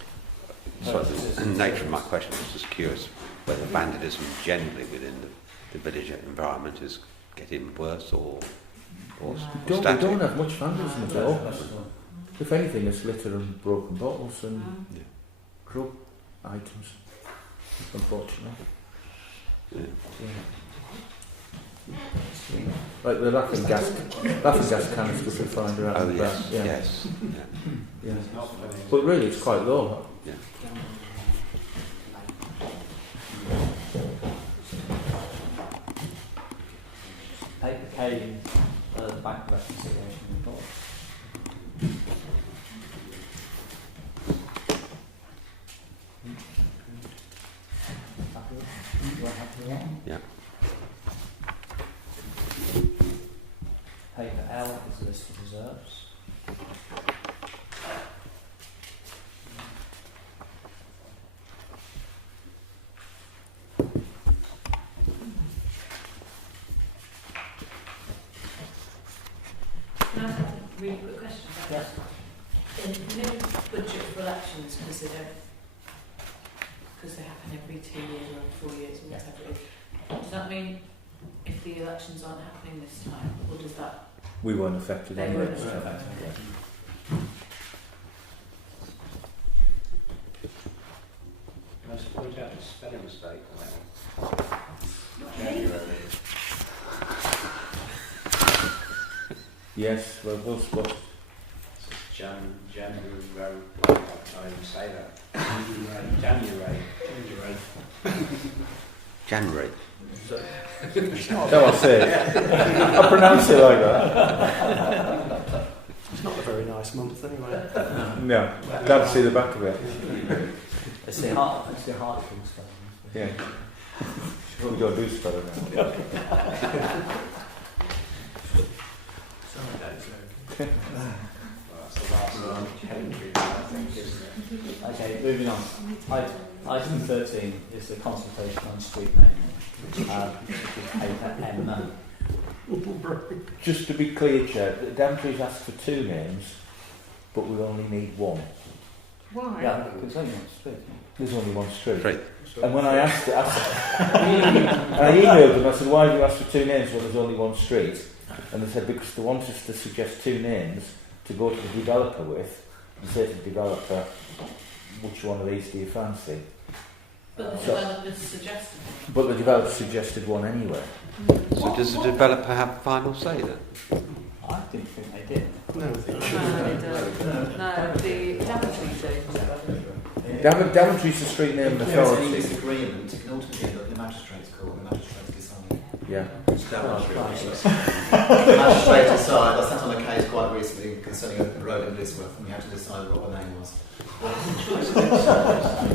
So the nature of my question was just curious whether vandalism generally within the village environment is getting worse or We static. don't have much vandalism at all. If anything, it's litter and broken bottles and drug items, unfortunately. Like the laughing gas canisters we find around. Oh, the yes, back, yes. Yeah. But really, it's quite low. Yeah. Paper K, the bank reconciliation report. Yeah. Paper L is a list of reserves. Can I have a really quick question? Yes. In the new budget for elections, because they happen every 2 years or 4 years or whatever it is, does that mean if the elections aren't happening this time, or does that... We weren't affected They anyway. weren't so- affected. Can I just point out a spelling mistake on that one? January. Yes, well, we'll spot. January. I can't even say that. January. January. No, I say it. I pronounce it like that. It's not a very nice month anyway. No, glad to see the back of it. It's the heart spelling. Yeah. We don't do spell it now. That's the last one. January, I think, isn't it? Okay, moving on. Item 13 is the consultation on street name. Which is paper M. Just to be clear, Chair, Daventry's asked for 2 names, but we only need 1. Why? Yeah, because only one street. There's only 1 street. Great. And when I asked it, I emailed them, I said, why have you asked for 2 names when there's only 1 street? And they said, because they want us to suggest 2 names to go to the developer with, and say to the developer, which one of these do you fancy? But the developers suggested. But the developer suggested 1 anyway. So does the developer have final say then? I didn't think they did. No, they No, shouldn't. they don't. No, the Daventry do. Daventry's the street name If there's any authority. disagreement, it can ultimately be the magistrate's court, the magistrate decide. Yeah. The magistrate decide. I sat on a case quite recently concerning a road in Brixworth, and we had to decide what the name was.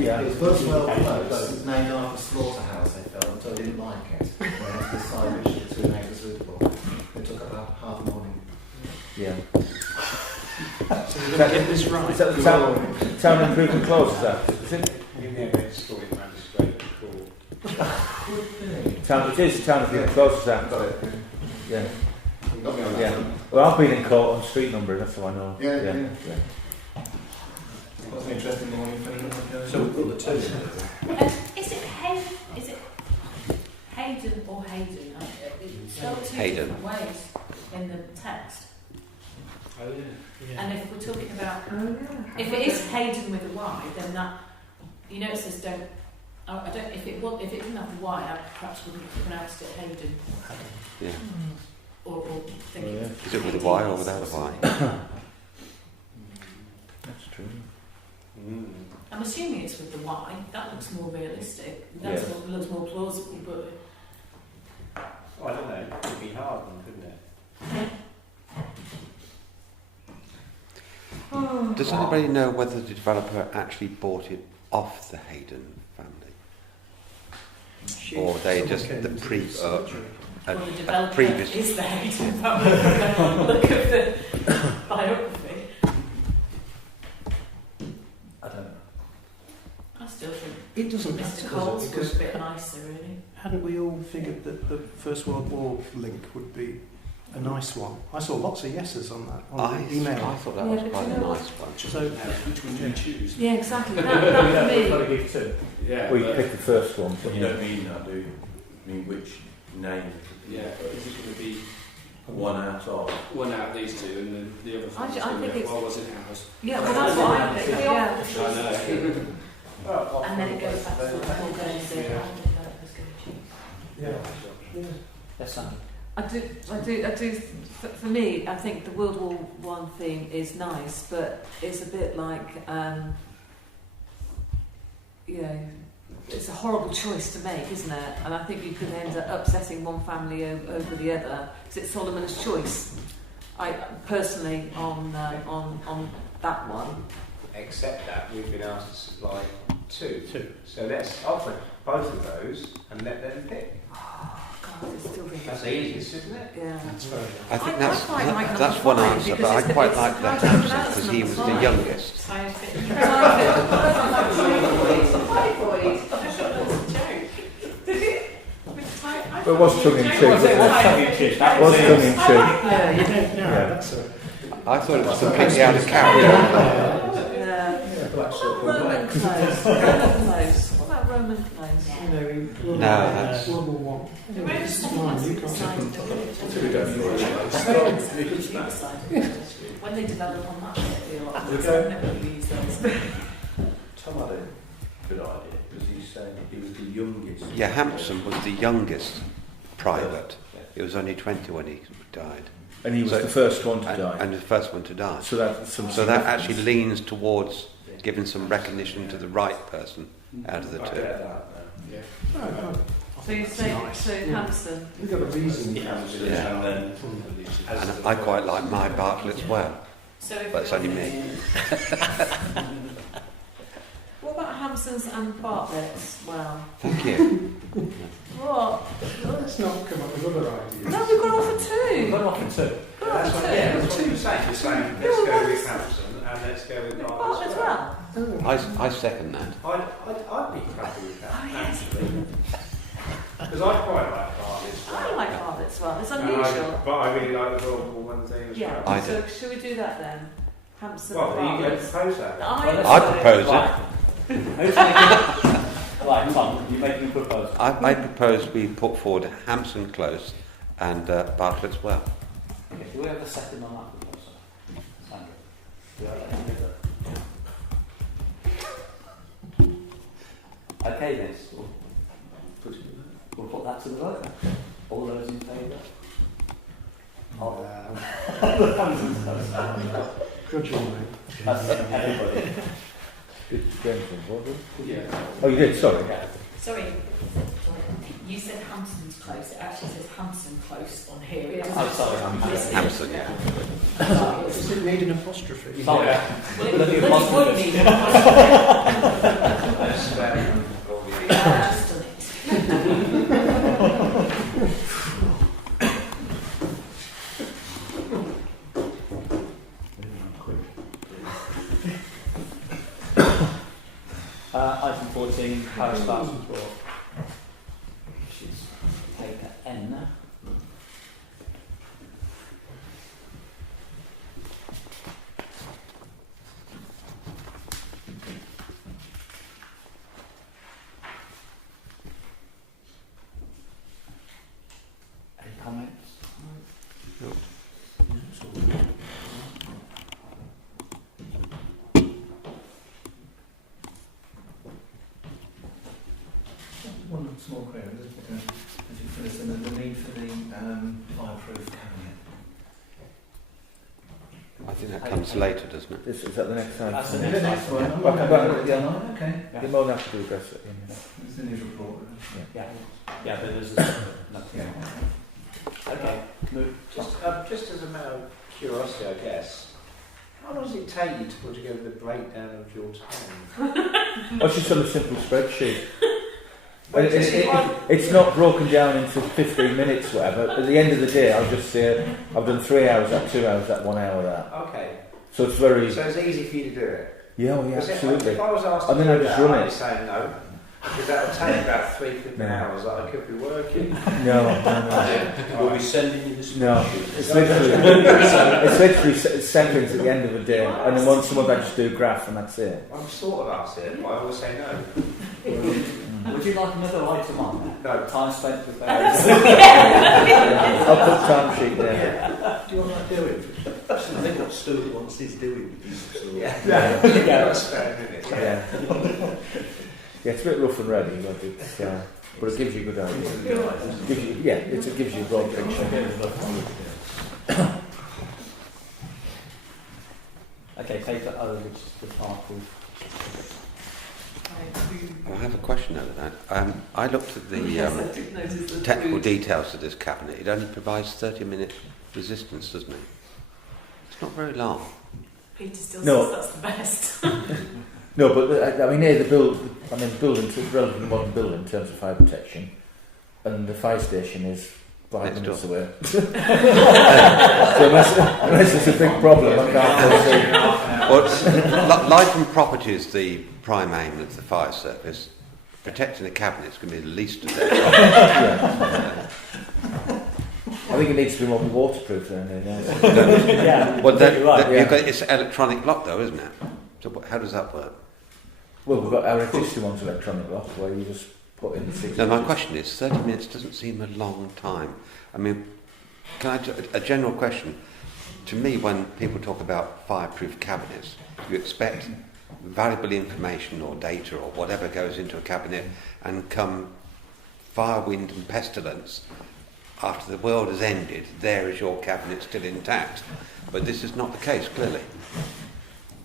Yeah. It was Brixworth Parish. It was named after a slaughterhouse, they felt, until they didn't like it. They had to decide which of the 2 names was suitable. It took about half the morning. Yeah. So we're going to get this right. Is that the town improvement clause, is that? Is it? You never installed it magistrate court. It is town improvement clause, is that? Got it. Yeah. Got me on that Yeah. one. Well, I've been in court on street number, that's how I know. Yeah. It was an interesting morning for anyone. So we've got the 2. Is it Hayden or Hayden? It's spelled 2 Hayden. different ways. in the text. Oh yeah. And if we're talking about, Oh, if it is Hayden with a Y, then that, it says don't. I don't. If it didn't have the Y, I perhaps wouldn't have pronounced it Hayden. Yeah. Or think Is it with a Y or without a Y? That's true. I'm assuming it's with the Y. That looks more realistic. That Yes. looks more plausible. But Oh, I don't know. It could be hard, then, couldn't it? Does anybody know whether the developer actually bought it off the Hayden family? Or they just the well, the developer previous is the Hayden family. Look at the biography. I don't know. I still think It doesn't Mr. matter, Coles does it? was Because a bit nicer, really. hadn't we all figured that the First World War link would be a nice one? I saw lots of yeses on that on the email. I thought that Yeah, was but quite you a know nice one. So Which one do you choose? Yeah, exactly. Yeah, That we've got for to me. give two. Yeah. Well, you but- pick the first one. But you don't mean that, do you? I mean, which name? Yeah. Is it going to be One out of. one out of these two, and then the other I one's think going to be, it's- why was it ours? Yeah, well, that's what I think. Yeah. I know. And then it goes back to sort of organising Yeah. how the developer's going to choose. yeah. Yes, Sam. I do. For me, I think the World War One theme is nice, but it's a bit like, it's a horrible choice to make, isn't it? And I think you can end up upsetting one family over the other. Because it's Solomon's choice. I personally on that one. Except that we've been asked to supply two. So let's offer both of those and let them pick. God, it's still really That's the easiest, isn't it? Yeah. That's fair enough. I think I that's quite like that's number one five answer, because but I it's quite it's like the surprising Hampson that's because he was number the five. youngest. Scientific. But it was tongue in cheek, wasn't it? That Was tongue in cheek. Yeah, you don't know. Yeah. That's a I thought it was completely out of character. Yeah. Roman clothes. Roman clothes. What about Roman clothes? you know, in No, that's- World War One. The Roman This is mine. You can't take them. When they develop on that, it'll be a lot We more. go. Nobody use those. Tom had a good idea because he's saying he was the youngest. Yeah, Hampson was the youngest private. He was only 20 when he died. And he was So- the first one to die. And the first one to die. So that's some So that significance. actually leans towards giving some recognition to the right person out of the I two. get that now. Yeah. No, no. So you say so Hampson. We've got a reason. Yeah. Yeah. And then And I quite like my Bartlett's well, So if but it's only me. What about Hampsons and Bartlett's? Well, Thank you. what? Let's not come up with other ideas. No, we've got offer two. Got off in two. That's what, yeah, that's what you're saying. You're saying, let's go with Hampson and let's go with Bartlett Bartlett's as well. well. I second that. I'd be happy with that, Oh, yes. actually. Because I quite like Bartlett's I well. like Bartlett's well. It's And unusual. but I really like the World War One thing as Yeah. I well. So should we do that then? Hampson Well, and you can Bartlett's. propose that. I propose it. Right. Who's making? Right, Tom, you're making a proposal. I propose we put forward Hampson Close and Bartlett's well. Okay, do we have a second on that proposal? Sandra? Do we have that? Okay, then. We'll put that to the vote. All those in favour? Good job, mate. That's everybody. Did James involved it? Yeah. Oh, you did, sorry. Sorry, you said Hampson's Close. It actually says Hampson Close on here. It Yeah. doesn't- Oh, sorry, I'm Hampson, yeah. Does it need an apostrophe? Sorry. Well, it Let me would apostrophe. need an apostrophe. Let's spare all the I've just done it. Item 14, Parish Staff Report, which is paper N. Any comments? query. As you put us in the need for the fireproof cabinet. I think that comes later, doesn't it? Is that the next time? That's the The next next one. item. Okay. You're more than happy to address it. It's in his report. Yeah, yeah, but there's nothing. Okay, move. Just as a matter of curiosity, I guess, how long does it take you to put together the breakdown of your time? It's just on a simple spreadsheet. It's not broken down into 15 minutes, whatever. At the end of the day, I'll just say I've done 3 hours, that 2 hours, that 1 hour, that. Okay. So it's very. So it's easy for you to do it? Yeah, oh yeah, absolutely. If I was asked And to then do I just that, run I'd it. be saying no. Because that would take about 3 flipping hours that I could be working. No. We'll be sending you this. No, it's literally seconds at the end of the day, and then once someone I just do a graph and that's it. I'm sort of asked it, but I always say no. Would you like another item on that? No. Time spent with various. I'll put time sheet there. Do you want to do it? I think what Stuart wants is doing with you. Yeah. Yeah. Spare minutes. Yeah. Yeah, it's a bit rough and ready, but it gives you a good idea. It gives you a broad picture. Okay, take that other, which is the fireproof. I have a question over that. I looked at the technical details of this cabinet. It only provides 30-minute resistance, doesn't it? It's not very long. Peter still No. says that's the best. No, but the building's a relatively modern building in terms of fire protection, and the fire station is 5 minutes away. So unless it's a big problem, I can't foresee. Well, life and property is the prime aim of the fire service. Protecting the cabinet is going to be the least of their problems. I think it needs to be more waterproof than anything else. Yeah. Well, right, it's electronic lock, though, isn't it? So how does that work? Well, we've got our existing one's electronic lock where you just put in the 6. No, my question is, 30 minutes doesn't seem a long time. I mean, a general question. To me, when people talk about fireproof cabinets, you expect valuable information or data or whatever goes into a cabinet, and come fire, wind and pestilence, after the world has ended, there is your cabinet still intact. But this is not the case, clearly.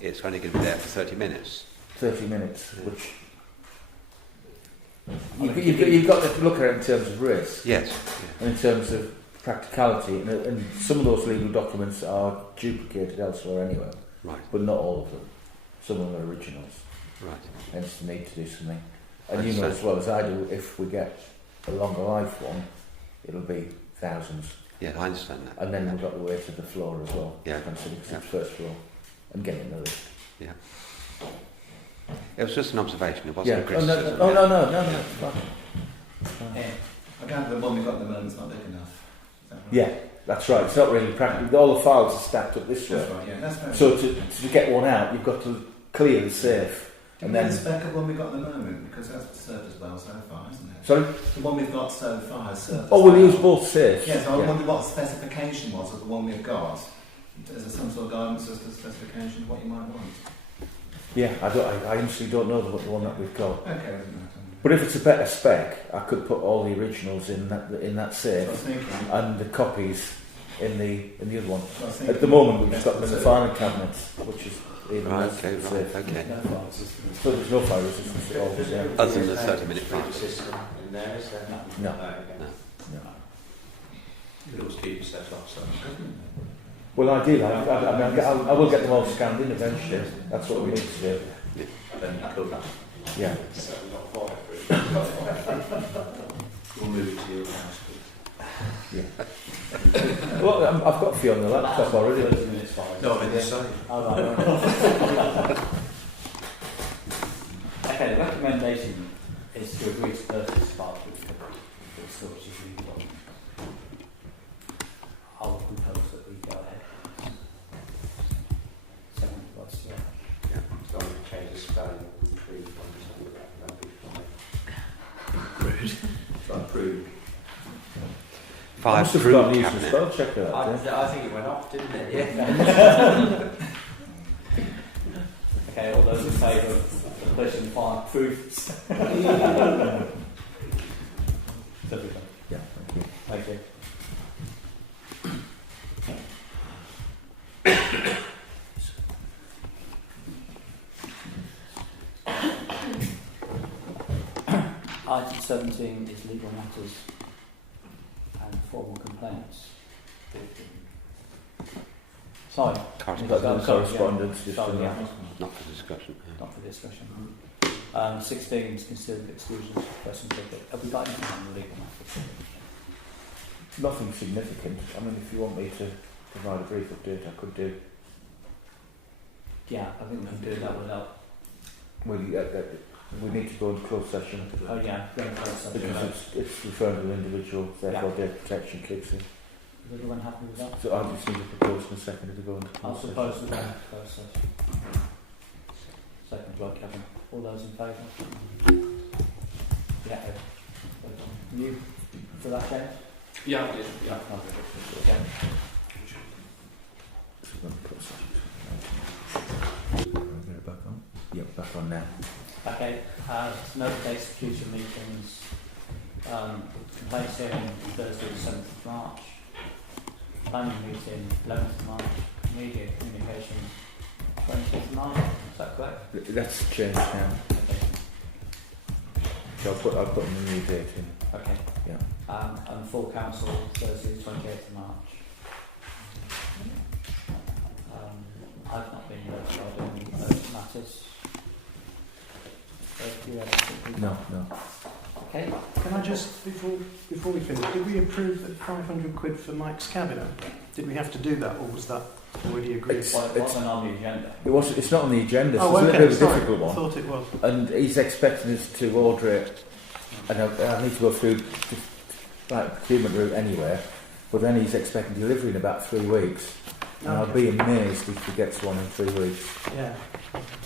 It's only going to be there for 30 minutes. 30 minutes, which you've got to look at it in terms of risk. Yes. And in terms of practicality, and some of those legal documents are duplicated elsewhere anyway. Right. But not all of them. Some of them are originals. Right. Hence the need to do something. And you know as well as I do, if we get a longer life one, it'll be thousands. Yeah, I understand that. And then we've got the way to the floor as well. Yeah. Consider it's first floor. And getting another. Yeah. It was just an observation. It wasn't a Oh, criticism. no, it's fine. I gather the one we've got at the moment is not big enough. Is that right? Yeah, that's right. It's not really practical. All the files are stacked up this way. That's right, yeah. That's fair. So to get one out, you've got to clear the safe. Do you know the spec of the one we've got at the moment? Because that's served us well so far, isn't it? Sorry? The one we've got so far has served us Oh, we'll well. use both safes. Yes, I wondered what the specification was of the one we've got. Is there some sort of guidance as to the specification of what you might want? Yeah, I honestly don't know the one that we've got. Okay, doesn't matter. But if it's a better spec, I could put all the originals in that safe, and the copies in the other one. At the moment, we've just got them in the filing cabinets, which is even less safe. Okay. So there's no fire resistance at all. Other than the 30-minute fire system in there, is there? No. You could always keep your set up, so. Well, ideally, I will get them all scanned in eventually. That's what we need to do. Then you could. Yeah. We'll move it to your house. Yeah. Well, I've got a few on the laptop already. 30 minutes fire. No, I mean the same. Okay, the recommendation is to agree to purchase fireproof storage if we want. I'll propose that we go ahead. Second, what's Yeah, as long as we change the spelling, improve on something like that, that'd be fine. Rude. Try and prove. Fireproof cabinet. cabinet. Spell checker that, I think it went off, didn't it? Yeah. Okay, all those in favour of the purchasing fireproof. It's everything. Yeah, thank you. Thank you. Item 17 is legal matters and formal complaints. Sorry. Correspondence. Just Sorry, in yeah. Not for discussion. Not for discussion. 16 is considered exclusions of person ticket. Have we got anything on the legal matters? Nothing significant. I mean, if you want me to provide a brief update, I could do. Yeah, I think we can do that without. Well, we need to go in closed session. Oh yeah, go in closed session. Because it's referring to an individual, therefore data protection kicks in. Is everyone happy with that? So I just need to propose in a second to go into I'll closed session. propose we go into closed session. Second by Kevin. All those in favour? Yeah. You for that, James? Yeah, I did. Yeah. Yeah. So we're going to closed session. Get it back on? Yep, back on now. Okay. No dates for future meetings. Complaints hearing Thursday the 7th of March. Planning meeting 11th of March. Media communication 20th of March. Is that correct? That's changed now. Okay. So I'll put a new date in. Okay. Yeah. And full council Thursday the 28th of March. I've not been notified of any those matters. Do you have anything? No. Okay. Can I just, before we finish, did we approve that 500 quid for Mike's cabinet? Did we have to do that, or was that already agreed? It's- Well, it wasn't on the agenda. It's not on the agenda, so Oh, it's a okay, little bit of a sorry. difficult I one. thought it was. And he's expecting us to order it, and I need to go through like procurement route anyway, but then he's expecting delivery in about 3 weeks. And I'll be amazed if he gets one in 3 weeks, Yeah.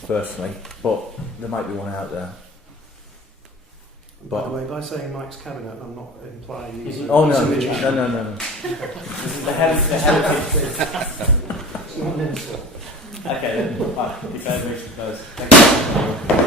personally, but there might be one out there. By the way, by saying Mike's cabinet, I'm not implying Is he's it- Oh he's no, a magician. no. The heritage. It's not an insult. Okay, then. Right, declare the meeting closed. Thank you.